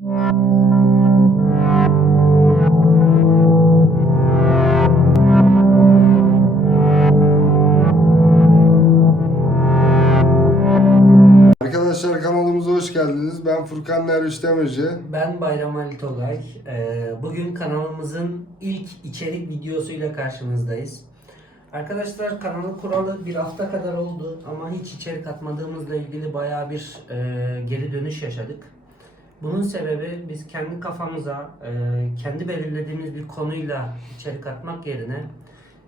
Arkadaşlar kanalımıza hoş geldiniz. Ben Furkan Derviş Demirci. Ben Bayram Ali Tolay. Ee, Bugün kanalımızın ilk içerik videosuyla karşınızdayız. Arkadaşlar kanalı kuralı bir hafta kadar oldu ama hiç içerik atmadığımızla ilgili bayağı bir e, geri dönüş yaşadık. Bunun sebebi biz kendi kafamıza, e, kendi belirlediğimiz bir konuyla içerik atmak yerine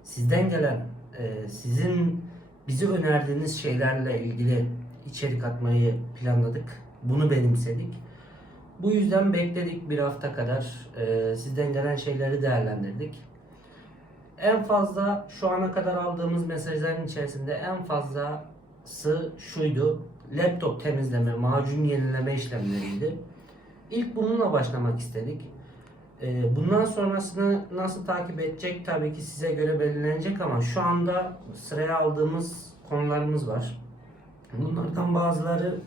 sizden gelen, e, sizin bizi önerdiğiniz şeylerle ilgili içerik atmayı planladık. Bunu benimsedik. Bu yüzden bekledik bir hafta kadar. Ee, sizden gelen şeyleri değerlendirdik. En fazla şu ana kadar aldığımız mesajların içerisinde en fazlası şuydu. Laptop temizleme, macun yenileme işlemleriydi. İlk bununla başlamak istedik. Ee, bundan sonrasını nasıl takip edecek tabii ki size göre belirlenecek ama şu anda sıraya aldığımız konularımız var. Bunlardan bazıları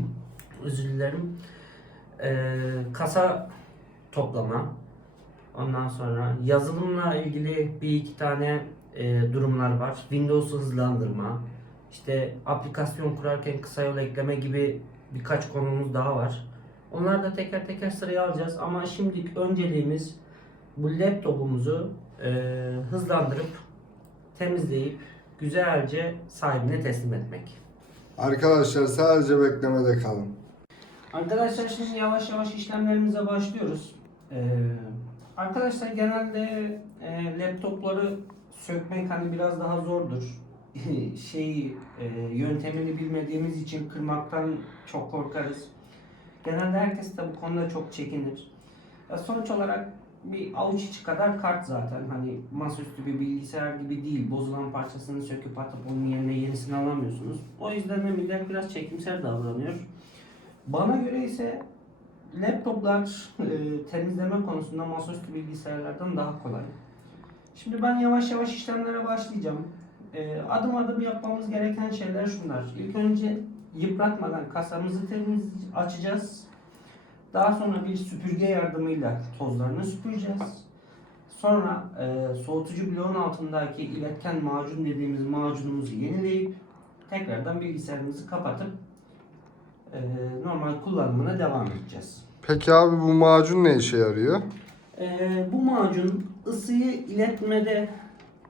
özür dilerim. Ee, kasa toplama. Ondan sonra yazılımla ilgili bir iki tane e, durumlar var. Windows'u hızlandırma. İşte aplikasyon kurarken kısa yol ekleme gibi birkaç konumuz daha var. Onları da teker teker sıraya alacağız ama şimdilik önceliğimiz bu laptopumuzu e, hızlandırıp temizleyip güzelce sahibine teslim etmek. Arkadaşlar sadece beklemede kalın. Arkadaşlar şimdi yavaş yavaş işlemlerimize başlıyoruz. Ee, arkadaşlar genelde e, laptopları sökmek hani biraz daha zordur. şey yöntemini bilmediğimiz için kırmaktan çok korkarız. Genelde herkes de bu konuda çok çekinir. Sonuç olarak bir avuç içi kadar kart zaten. Hani masaüstü bir bilgisayar gibi değil. Bozulan parçasını söküp atıp onun yerine yenisini alamıyorsunuz. O yüzden de millet biraz çekimser davranıyor. Bana göre ise laptoplar e, temizleme konusunda masaüstü bilgisayarlardan daha kolay. Şimdi ben yavaş yavaş işlemlere başlayacağım. E, adım adım yapmamız gereken şeyler şunlar. İlk önce yıpratmadan kasamızı temiz açacağız. Daha sonra bir süpürge yardımıyla tozlarını süpüreceğiz. Sonra e, soğutucu bloğun altındaki iletken macun dediğimiz macunumuzu yenileyip tekrardan bilgisayarımızı kapatıp e, normal kullanımına devam edeceğiz. Peki abi bu macun ne işe yarıyor? E, bu macun ısıyı iletmede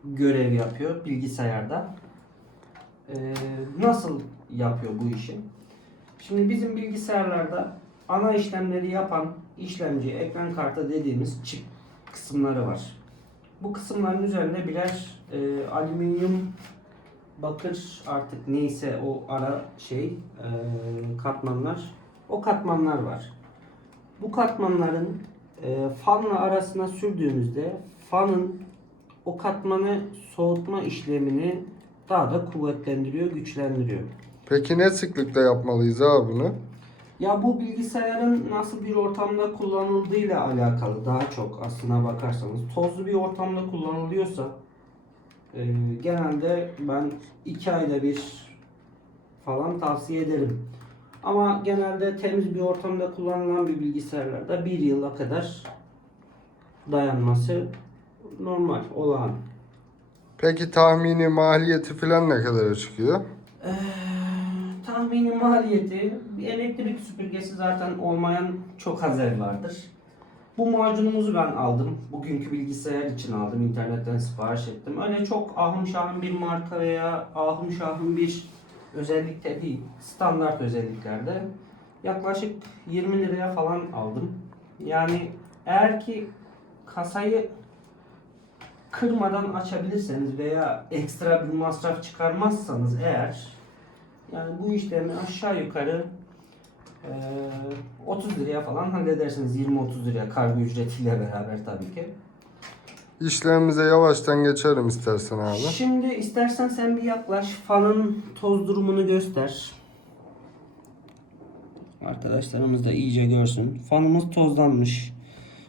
görev yapıyor bilgisayarda. E, nasıl yapıyor bu işi? Şimdi bizim bilgisayarlarda ana işlemleri yapan işlemci, ekran kartı dediğimiz çip kısımları var. Bu kısımların üzerinde birer e, alüminyum bakır artık neyse o ara şey e, katmanlar o katmanlar var. Bu katmanların e, fanla arasına sürdüğünüzde fanın o katmanı soğutma işlemini daha da kuvvetlendiriyor, güçlendiriyor. Peki ne sıklıkta yapmalıyız abi bunu? Ya bu bilgisayarın nasıl bir ortamda kullanıldığıyla alakalı daha çok aslına bakarsanız. Tozlu bir ortamda kullanılıyorsa e, genelde ben iki ayda bir falan tavsiye ederim. Ama genelde temiz bir ortamda kullanılan bir bilgisayarlarda bir yıla kadar dayanması normal, olağan. Peki tahmini maliyeti falan ne kadar çıkıyor? Eee, tahmini maliyeti bir elektrik süpürgesi zaten olmayan çok az vardır. Bu macunumuzu ben aldım. Bugünkü bilgisayar için aldım. internetten sipariş ettim. Öyle çok ahım şahım bir marka veya ahım şahım bir özellikte değil. Standart özelliklerde. Yaklaşık 20 liraya falan aldım. Yani eğer ki kasayı kırmadan açabilirseniz veya ekstra bir masraf çıkarmazsanız eğer yani bu işlemi aşağı yukarı eee, 30 liraya falan halledersiniz. 20-30 liraya kargo ücretiyle beraber tabii ki. İşlemimize yavaştan geçerim istersen abi. Şimdi istersen sen bir yaklaş. Fanın toz durumunu göster. Arkadaşlarımız da iyice görsün. Fanımız tozlanmış.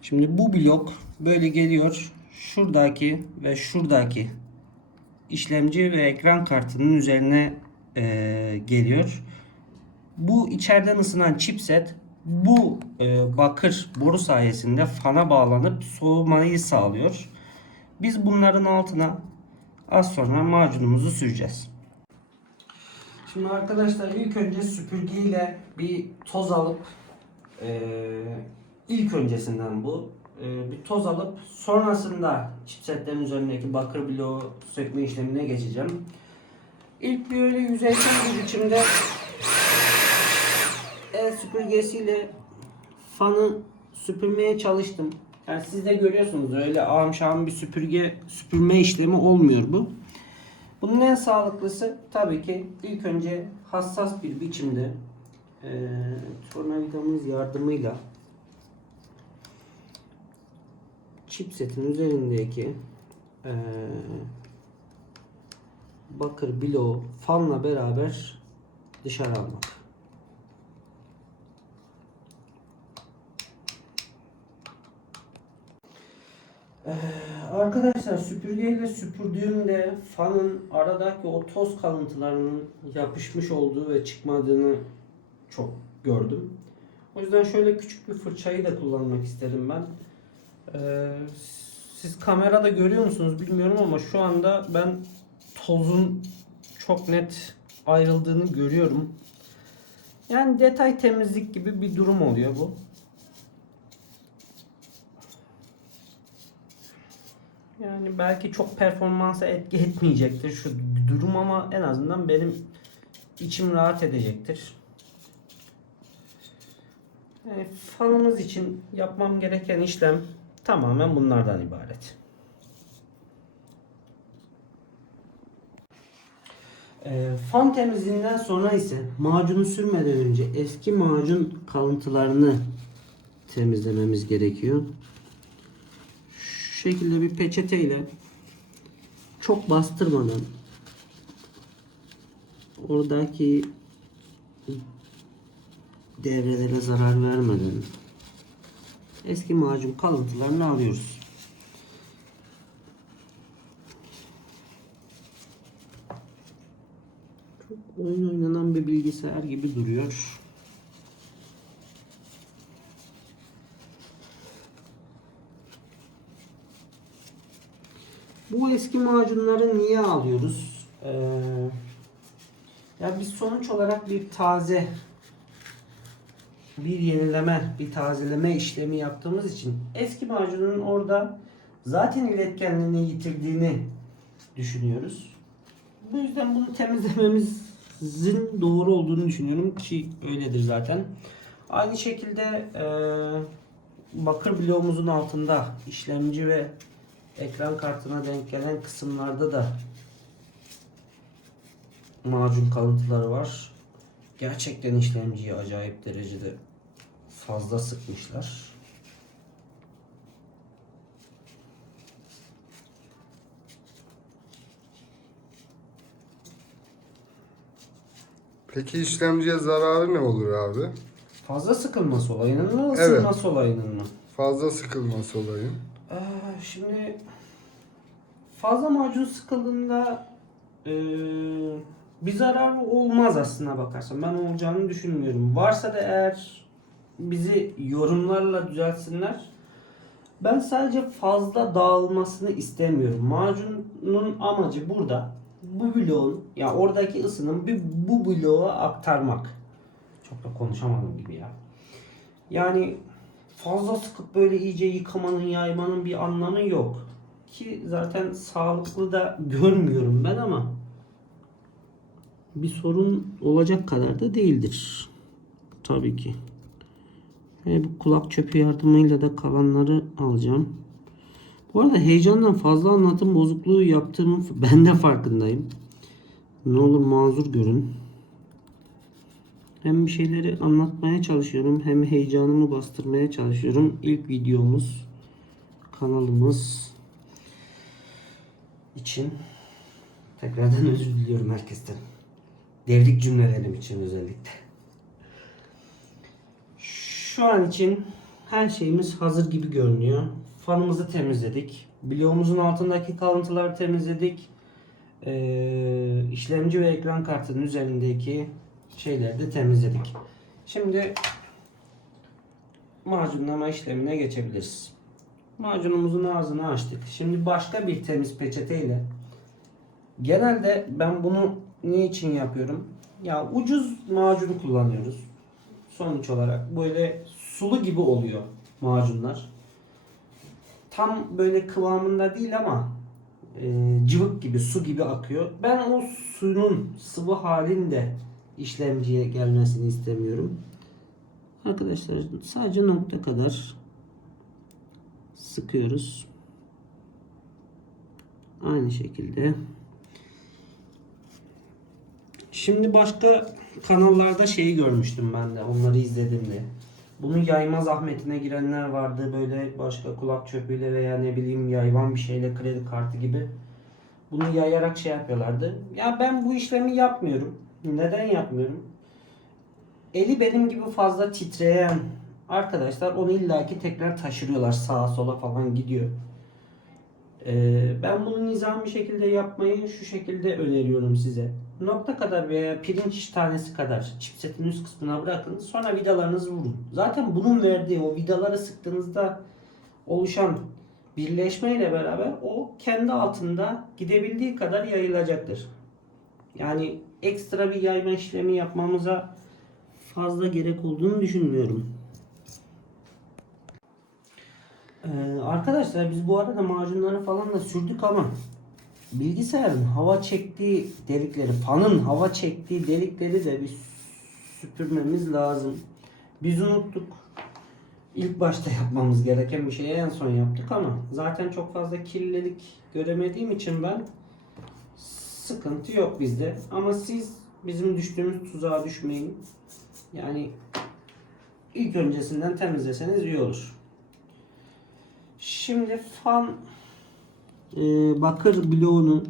Şimdi bu blok böyle geliyor. Şuradaki ve şuradaki işlemci ve ekran kartının üzerine eee, geliyor. Bu içeriden ısınan chipset bu e, bakır boru sayesinde fana bağlanıp soğumayı sağlıyor. Biz bunların altına az sonra macunumuzu süreceğiz. Şimdi arkadaşlar ilk önce süpürgeyle bir toz alıp eee, ilk öncesinden bu eee, bir toz alıp sonrasında chipsetlerin üzerindeki bakır bloğu sökme işlemine geçeceğim. İlk bir öyle yüzeysel bir biçimde el süpürgesiyle fanı süpürmeye çalıştım. Yani siz de görüyorsunuz öyle ağam şahım bir süpürge süpürme işlemi olmuyor bu. Bunun en sağlıklısı tabii ki ilk önce hassas bir biçimde eee tornavidamız yardımıyla chipsetin üzerindeki eee, bakır bloğu fanla beraber dışarı almak. Ee, Arkadaşlar süpürgeyle süpürdüğümde fanın aradaki o toz kalıntılarının yapışmış olduğu ve çıkmadığını çok gördüm. O yüzden şöyle küçük bir fırçayı da kullanmak istedim ben. Ee, siz kamerada görüyor musunuz bilmiyorum ama şu anda ben tozun çok net ayrıldığını görüyorum. Yani detay temizlik gibi bir durum oluyor bu. Yani belki çok performansa etki etmeyecektir şu durum ama en azından benim içim rahat edecektir. Yani fanımız için yapmam gereken işlem tamamen bunlardan ibaret. Ee, fan temizliğinden sonra ise macunu sürmeden önce eski macun kalıntılarını temizlememiz gerekiyor. Şu şekilde bir peçeteyle çok bastırmadan oradaki devrelere zarar vermeden eski macun kalıntılarını alıyoruz. Çok oyun oynanan bir bilgisayar gibi duruyor. Bu eski macunları niye alıyoruz? Ee, ya biz sonuç olarak bir taze bir yenileme, bir tazeleme işlemi yaptığımız için eski macunun orada zaten iletkenliğini yitirdiğini düşünüyoruz. Bu yüzden bunu temizlememizin doğru olduğunu düşünüyorum ki öyledir zaten. Aynı şekilde eee, bakır bloğumuzun altında işlemci ve ekran kartına denk gelen kısımlarda da macun kalıntıları var. Gerçekten işlemciyi acayip derecede fazla sıkmışlar. Peki işlemciye zararı ne olur abi? Fazla sıkılması olayının mı, Evet. ısınması olayının mı? Fazla sıkılması olayın. Ee, şimdi fazla macun sıkıldığında ee, bir zarar olmaz aslına bakarsan. Ben olacağını düşünmüyorum. Varsa da eğer bizi yorumlarla düzeltsinler. Ben sadece fazla dağılmasını istemiyorum. Macunun amacı burada bu bloğun ya oradaki ısının bir bu bloğa aktarmak. Çok da konuşamadım gibi ya. Yani fazla sıkıp böyle iyice yıkamanın, yaymanın bir anlamı yok. Ki zaten sağlıklı da görmüyorum ben ama bir sorun olacak kadar da değildir. Tabii ki. Ve bu kulak çöpü yardımıyla da kalanları alacağım. Bu arada heyecandan fazla anlatım bozukluğu yaptığımı ben de farkındayım. Ne olur mazur görün. Hem bir şeyleri anlatmaya çalışıyorum hem heyecanımı bastırmaya çalışıyorum. İlk videomuz kanalımız için tekrardan özür diliyorum herkesten. Devrik cümlelerim için özellikle. Şu an için her şeyimiz hazır gibi görünüyor. Fanımızı temizledik. Bloğumuzun altındaki kalıntıları temizledik. Ee, işlemci ve ekran kartının üzerindeki şeyleri de temizledik. Şimdi macunlama işlemine geçebiliriz. Macunumuzun ağzını açtık. Şimdi başka bir temiz peçeteyle genelde ben bunu niçin yapıyorum? Ya ucuz macun kullanıyoruz. Sonuç olarak böyle sulu gibi oluyor macunlar. Tam böyle kıvamında değil ama e, cıvık gibi su gibi akıyor. Ben o suyun sıvı halinde işlemciye gelmesini istemiyorum. Arkadaşlar sadece nokta kadar sıkıyoruz. Aynı şekilde. Şimdi başka kanallarda şeyi görmüştüm ben de onları izlediğimde. Bunu yayma zahmetine girenler vardı böyle başka kulak çöpüyle veya ne bileyim yayvan bir şeyle kredi kartı gibi. Bunu yayarak şey yapıyorlardı. Ya ben bu işlemi yapmıyorum. Neden yapmıyorum? Eli benim gibi fazla titreyen arkadaşlar onu illaki tekrar taşırıyorlar sağa sola falan gidiyor. Ee, ben bunu nizami şekilde yapmayı şu şekilde öneriyorum size. Nokta kadar veya pirinç tanesi kadar chipsetin üst kısmına bırakın. Sonra vidalarınızı vurun. Zaten bunun verdiği o vidaları sıktığınızda oluşan birleşmeyle beraber o kendi altında gidebildiği kadar yayılacaktır. Yani ekstra bir yayma işlemi yapmamıza fazla gerek olduğunu düşünmüyorum. Ee, arkadaşlar biz bu arada macunları falan da sürdük ama bilgisayarın hava çektiği delikleri, fanın hava çektiği delikleri de bir süpürmemiz lazım. Biz unuttuk. İlk başta yapmamız gereken bir şeyi en son yaptık ama zaten çok fazla kirlilik göremediğim için ben sıkıntı yok bizde. Ama siz bizim düştüğümüz tuzağa düşmeyin. Yani ilk öncesinden temizleseniz iyi olur. Şimdi fan e, bakır bloğunun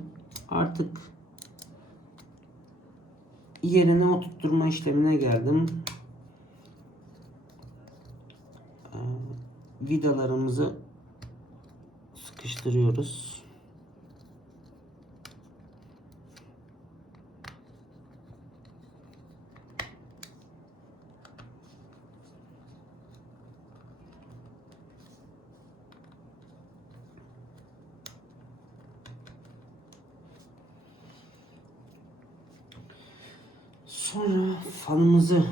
artık yerine oturtturma işlemine geldim. E, vidalarımızı sıkıştırıyoruz. Sonra fanımızı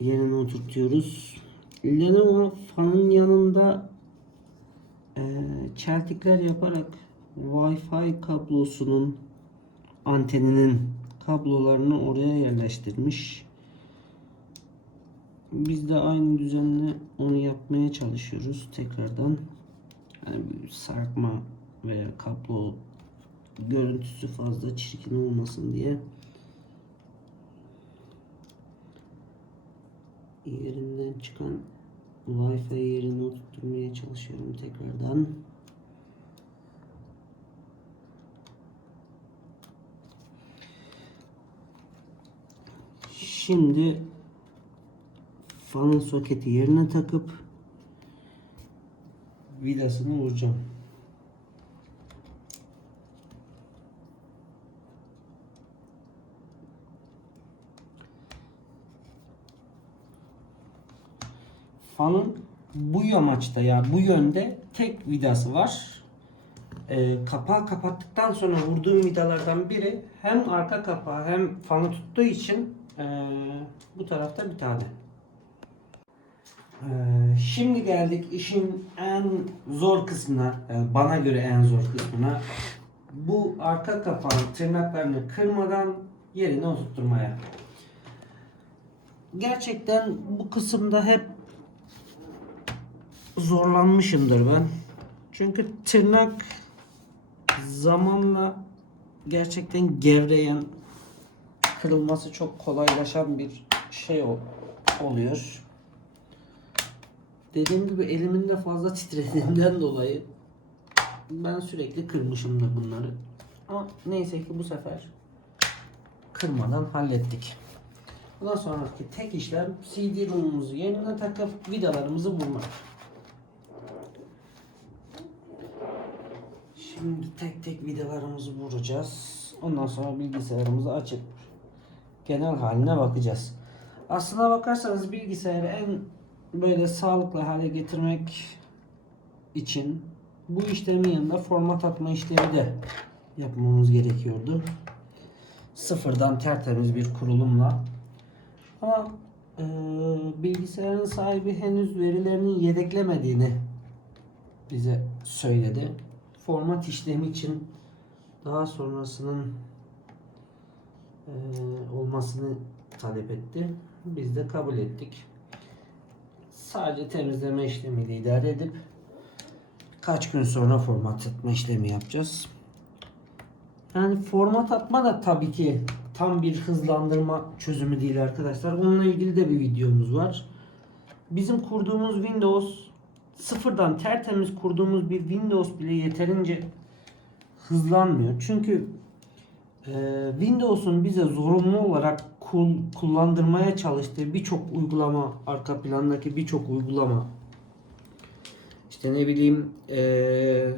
yerine oturtuyoruz. Lenovo fanın yanında eee çeltikler yaparak Wi-Fi kablosunun anteninin kablolarını oraya yerleştirmiş. Biz de aynı düzenle onu yapmaya çalışıyoruz tekrardan. Yani sarkma veya kablo görüntüsü fazla çirkin olmasın diye. Yerinden çıkan Wi-Fi yerine oturtmaya çalışıyorum tekrardan. Şimdi fanın soketi yerine takıp vidasını vuracağım. Fanın bu yamaçta ya bu yönde tek vidası var. Ee, kapağı kapattıktan sonra vurduğum vidalardan biri hem arka kapağı hem fanı tuttuğu için ee, bu tarafta bir tane. Ee, şimdi geldik işin en zor kısmına, yani bana göre en zor kısmına. Bu arka kapağın tırnaklarını kırmadan yerine oturtmaya. Gerçekten bu kısımda hep zorlanmışımdır ben. Çünkü tırnak zamanla gerçekten gevreyen, kırılması çok kolaylaşan bir şey ol- oluyor. Dediğim gibi elimin de fazla titrediğinden dolayı ben sürekli kırmışımdır bunları. Ama neyse ki bu sefer kırmadan hallettik. Bundan sonraki tek işlem CD-ROM'umuzu yerine takıp vidalarımızı vurmak. Şimdi tek tek vidalarımızı vuracağız. Ondan sonra bilgisayarımızı açıp genel haline bakacağız. Aslına bakarsanız bilgisayarı en böyle sağlıklı hale getirmek için bu işlemin yanında format atma işlemi de yapmamız gerekiyordu. Sıfırdan tertemiz bir kurulumla. Ama e, bilgisayarın sahibi henüz verilerini yedeklemediğini bize söyledi. Format işlemi için daha sonrasının e, olmasını talep etti. Biz de kabul ettik. Sadece temizleme işlemiyle idare edip kaç gün sonra format atma işlemi yapacağız. Yani format atma da tabii ki tam bir hızlandırma çözümü değil arkadaşlar. Onunla ilgili de bir videomuz var. Bizim kurduğumuz Windows sıfırdan tertemiz kurduğumuz bir Windows bile yeterince hızlanmıyor. Çünkü e, Windows'un bize zorunlu olarak kul- kullandırmaya çalıştığı birçok uygulama, arka plandaki birçok uygulama işte ne bileyim e,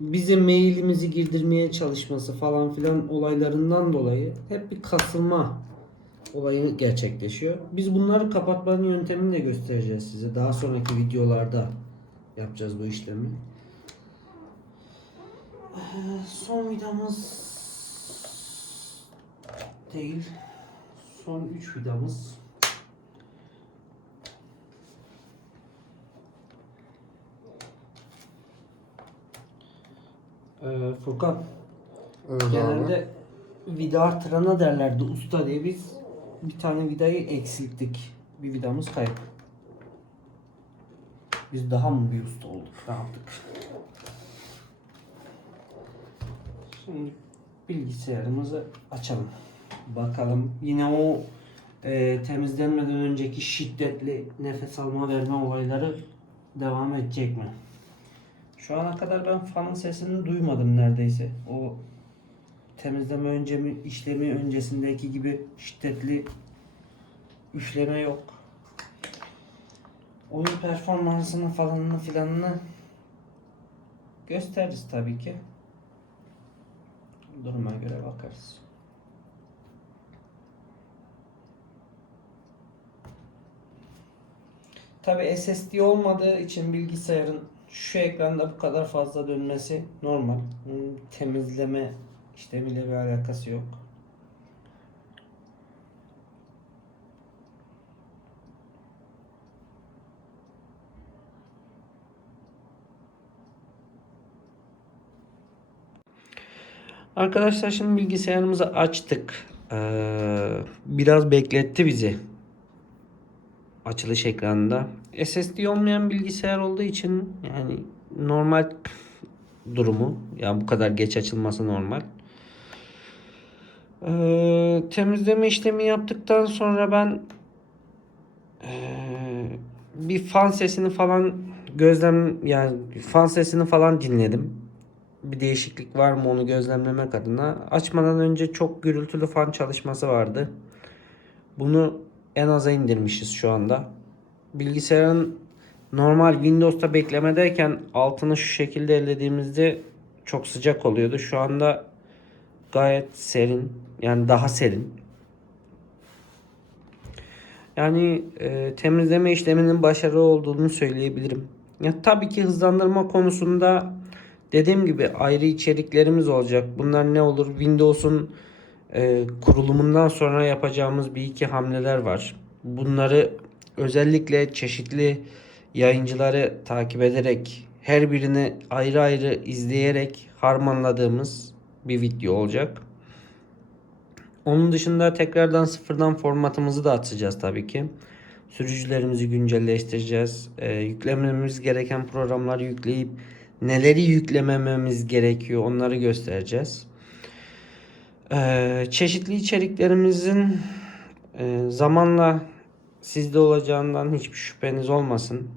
bize mailimizi girdirmeye çalışması falan filan olaylarından dolayı hep bir kasılma olayı gerçekleşiyor. Biz bunları kapatmanın yöntemini de göstereceğiz size. Daha sonraki videolarda yapacağız bu işlemi. Ee, Son vidamız değil. Son 3 vidamız. Ee, Furkan Evet abi. genelde vida artırana derlerdi usta diye biz bir tane vidayı eksilttik. Bir vidamız kayıp. Biz daha mı bir usta olduk? Ne yaptık? Şimdi bilgisayarımızı açalım. Bakalım yine o e, temizlenmeden önceki şiddetli nefes alma verme olayları devam edecek mi? Şu ana kadar ben fanın sesini duymadım neredeyse. O temizleme önce mi, işlemi öncesindeki gibi şiddetli üfleme yok. Oyun performansını falanını filanını gösteririz tabii ki. Duruma göre bakarız. Tabi SSD olmadığı için bilgisayarın şu ekranda bu kadar fazla dönmesi normal. Bunun temizleme işlemiyle bir alakası yok. Arkadaşlar şimdi bilgisayarımızı açtık. Ee, biraz bekletti bizi. Açılış ekranında. SSD olmayan bilgisayar olduğu için yani normal durumu. Yani bu kadar geç açılması normal. Ee, temizleme işlemi yaptıktan sonra ben ee, bir fan sesini falan gözlem yani fan sesini falan dinledim. Bir değişiklik var mı onu gözlemlemek adına. Açmadan önce çok gürültülü fan çalışması vardı. Bunu en aza indirmişiz şu anda. Bilgisayarın normal Windows'ta beklemedeyken altını şu şekilde ellediğimizde çok sıcak oluyordu. Şu anda gayet serin. Yani daha serin. Yani e, temizleme işleminin başarılı olduğunu söyleyebilirim. Ya tabii ki hızlandırma konusunda dediğim gibi ayrı içeriklerimiz olacak. Bunlar ne olur? Windows'un e, kurulumundan sonra yapacağımız bir iki hamleler var. Bunları özellikle çeşitli yayıncıları takip ederek her birini ayrı ayrı izleyerek harmanladığımız bir video olacak. Onun dışında tekrardan sıfırdan formatımızı da atacağız tabii ki. Sürücülerimizi güncelleştireceğiz. Ee, yüklememiz gereken programları yükleyip neleri yüklemememiz gerekiyor onları göstereceğiz. Ee, çeşitli içeriklerimizin e, zamanla sizde olacağından hiçbir şüpheniz olmasın.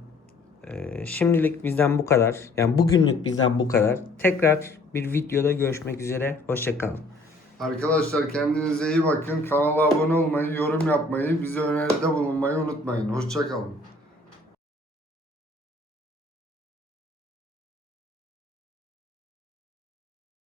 Ee, şimdilik bizden bu kadar. Yani bugünlük bizden bu kadar. Tekrar bir videoda görüşmek üzere. Hoşçakalın. Arkadaşlar kendinize iyi bakın. Kanala abone olmayı, yorum yapmayı, bize öneride bulunmayı unutmayın. Hoşçakalın.